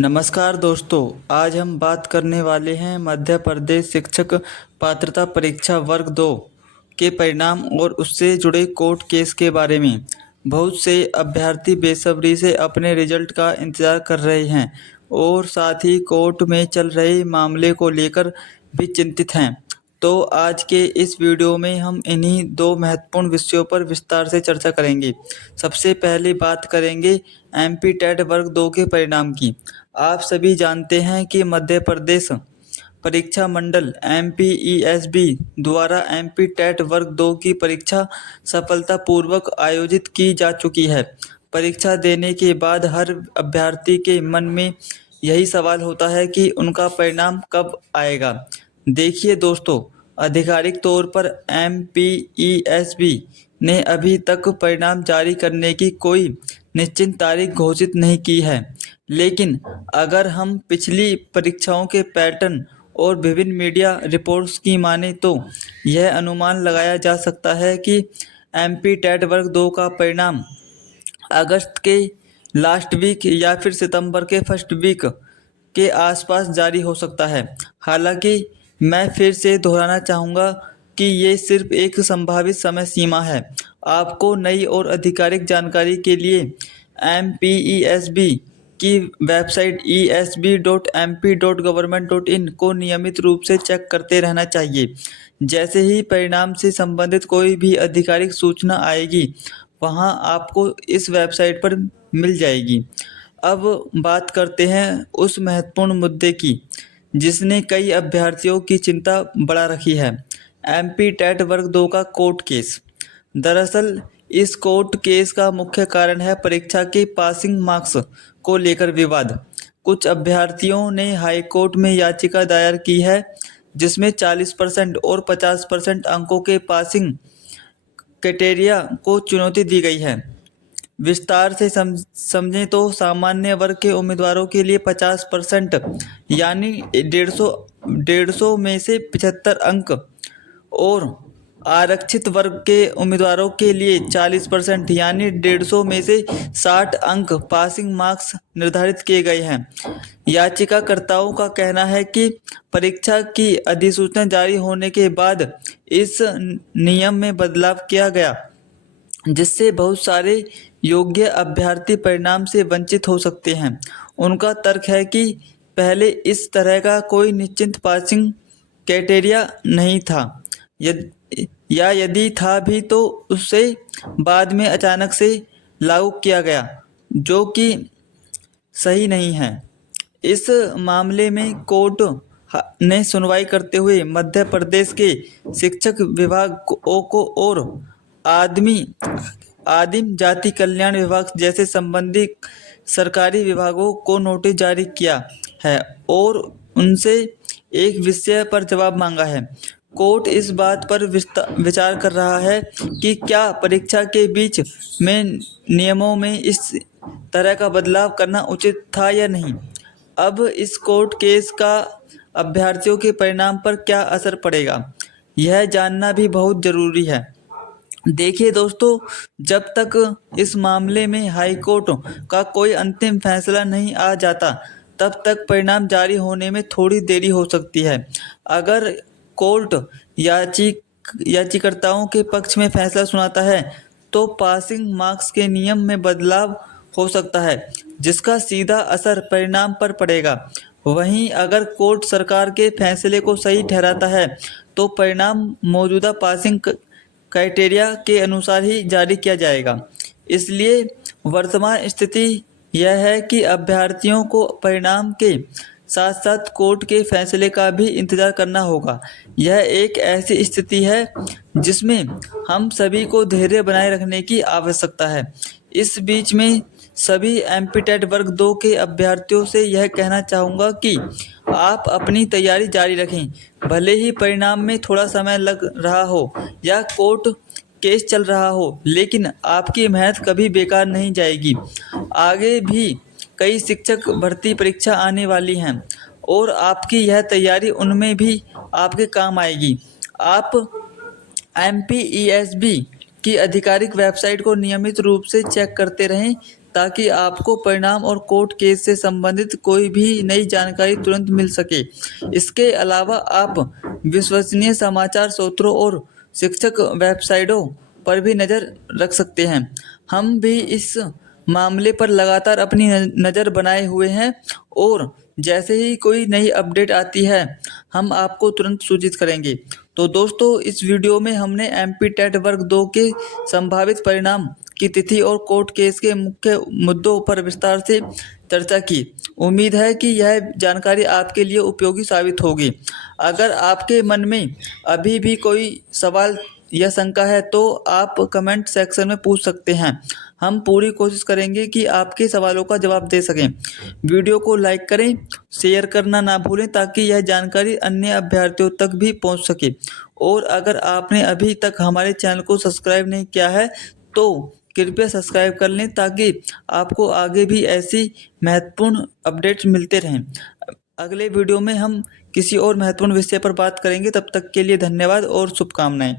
नमस्कार दोस्तों, आज हम बात करने वाले हैं मध्य प्रदेश शिक्षक पात्रता परीक्षा वर्ग 2 के परिणाम और उससे जुड़े कोर्ट केस के बारे में। बहुत से अभ्यर्थी बेसब्री से अपने रिजल्ट का इंतज़ार कर रहे हैं और साथ ही कोर्ट में चल रहे मामले को लेकर भी चिंतित हैं। तो आज के इस वीडियो में हम इन्हीं दो महत्वपूर्ण विषयों पर विस्तार से चर्चा करेंगे। सबसे पहले बात करेंगे एमपी टेट वर्ग 2 के परिणाम की। आप सभी जानते हैं कि मध्य प्रदेश परीक्षा मंडल एमपीईएसबी द्वारा एमपी टेट वर्ग 2 की परीक्षा सफलतापूर्वक आयोजित की जा चुकी है। परीक्षा देने के बाद हर अभ्यर्थी के मन में यही सवाल होता है कि उनका परिणाम कब आएगा। देखिए दोस्तों, आधिकारिक तौर पर एमपीईएसबी ने अभी तक परिणाम जारी करने की कोई निश्चित तारीख घोषित नहीं की है, लेकिन अगर हम पिछली परीक्षाओं के पैटर्न और विभिन्न मीडिया रिपोर्ट्स की माने तो यह अनुमान लगाया जा सकता है कि एमपी टेट वर्ग 2 का परिणाम अगस्त के लास्ट वीक या फिर सितंबर के फर्स्ट वीक के आसपास जारी हो सकता है। हालांकि मैं फिर से दोहराना चाहूँगा कि ये सिर्फ एक संभावित समय सीमा है। आपको नई और आधिकारिक जानकारी के लिए एमपीईएसबी की वेबसाइट esb.mp.government.in को नियमित रूप से चेक करते रहना चाहिए। जैसे ही परिणाम से संबंधित कोई भी आधिकारिक सूचना आएगी, वहां आपको इस वेबसाइट पर मिल जाएगी। अब बात करते हैं उस महत्वपूर्ण मुद्दे की जिसने कई अभ्यर्थियों की चिंता बढ़ा रखी है, एमपी टेट वर्ग 2 का कोर्ट केस। दरअसल इस कोर्ट केस का मुख्य कारण है परीक्षा के पासिंग मार्क्स को लेकर विवाद। कुछ अभ्यर्थियों ने हाई कोर्ट में याचिका दायर की है जिसमें 40% और 50% अंकों के पासिंग क्राइटेरिया को चुनौती दी गई है। विस्तार से समझें तो सामान्य वर्ग के उम्मीदवारों के लिए 50% यानी 150 में से 75 अंक और आरक्षित वर्ग के उम्मीदवारों के लिए 40% यानी 150 में से 60 अंक पासिंग मार्क्स निर्धारित किए गए हैं। याचिकाकर्ताओं का कहना है कि परीक्षा की अधिसूचना जारी होने के बाद इस नियम में बदलाव किया गया, जिससे बहुत सारे योग्य अभ्यर्थी परिणाम से वंचित हो सकते हैं। उनका तर्क है कि पहले इस तरह का कोई निश्चित पासिंग क्राइटेरिया नहीं था, या यदि था भी तो उसे बाद में अचानक से लागू किया गया, जो कि सही नहीं है। इस मामले में कोर्ट ने सुनवाई करते हुए मध्य प्रदेश के शिक्षक विभाग को और आदिम जाति कल्याण विभाग जैसे संबंधित सरकारी विभागों को नोटिस जारी किया है और उनसे एक विषय पर जवाब मांगा है। कोर्ट इस बात पर विचार कर रहा है कि क्या परीक्षा के बीच में नियमों में इस तरह का बदलाव करना उचित था या नहीं। अब इस कोर्ट केस का अभ्यर्थियों के परिणाम पर क्या असर पड़ेगा, यह जानना भी बहुत जरूरी है। देखिए दोस्तों, जब तक इस मामले में हाई कोर्ट का कोई अंतिम फैसला नहीं आ जाता, तब तक परिणाम जारी होने में थोड़ी देरी हो सकती है। अगर कोर्ट याचिकाकर्ताओं के पक्ष में फैसला सुनाता है तो पासिंग मार्क्स के नियम में बदलाव हो सकता है, जिसका सीधा असर परिणाम पर पड़ेगा। वहीं अगर कोर्ट सरकार के फैसले को सही ठहराता है तो परिणाम मौजूदा पासिंग क्राइटेरिया के अनुसार ही जारी किया जाएगा। इसलिए वर्तमान स्थिति यह है कि अभ्यर्थियों को परिणाम के साथ साथ कोर्ट के फैसले का भी इंतजार करना होगा। यह एक ऐसी स्थिति है जिसमें हम सभी को धैर्य बनाए रखने की आवश्यकता है। इस बीच में सभी एमपी टेट वर्ग 2 के अभ्यर्थियों से यह कहना चाहूँगा कि आप अपनी तैयारी जारी रखें। भले ही परिणाम में थोड़ा समय लग रहा हो या कोर्ट केस चल रहा हो, लेकिन आपकी मेहनत कभी बेकार नहीं जाएगी। आगे भी कई शिक्षक भर्ती परीक्षा आने वाली हैं और आपकी यह तैयारी उनमें भी आपके काम आएगी। आप एमपीईएसबी की आधिकारिक वेबसाइट को नियमित रूप से चेक करते रहें ताकि आपको परिणाम और कोर्ट केस से संबंधित कोई भी नई जानकारी तुरंत मिल सके। इसके अलावा आप विश्वसनीय समाचार स्रोतों और शिक्षक वेबसाइटों पर भी नज़र रख सकते हैं। हम भी इस मामले पर लगातार अपनी नज़र बनाए हुए हैं और जैसे ही कोई नई अपडेट आती है हम आपको तुरंत सूचित करेंगे। तो दोस्तों, इस वीडियो में हमने एमपी टेट वर्ग 2 के संभावित परिणाम की तिथि और कोर्ट केस के मुख्य मुद्दों पर विस्तार से चर्चा की। उम्मीद है कि यह जानकारी आपके लिए उपयोगी साबित होगी। अगर आपके मन में अभी भी कोई सवाल या शंका है तो आप कमेंट सेक्शन में पूछ सकते हैं। हम पूरी कोशिश करेंगे कि आपके सवालों का जवाब दे सकें। वीडियो को लाइक करें, शेयर करना ना भूलें ताकि यह जानकारी अन्य अभ्यर्थियों तक भी पहुंच सके। और अगर आपने अभी तक हमारे चैनल को सब्सक्राइब नहीं किया है तो कृपया सब्सक्राइब कर लें ताकि आपको आगे भी ऐसी महत्वपूर्ण अपडेट्स मिलते रहें। अगले वीडियो में हम किसी और महत्वपूर्ण विषय पर बात करेंगे। तब तक के लिए धन्यवाद और शुभकामनाएं।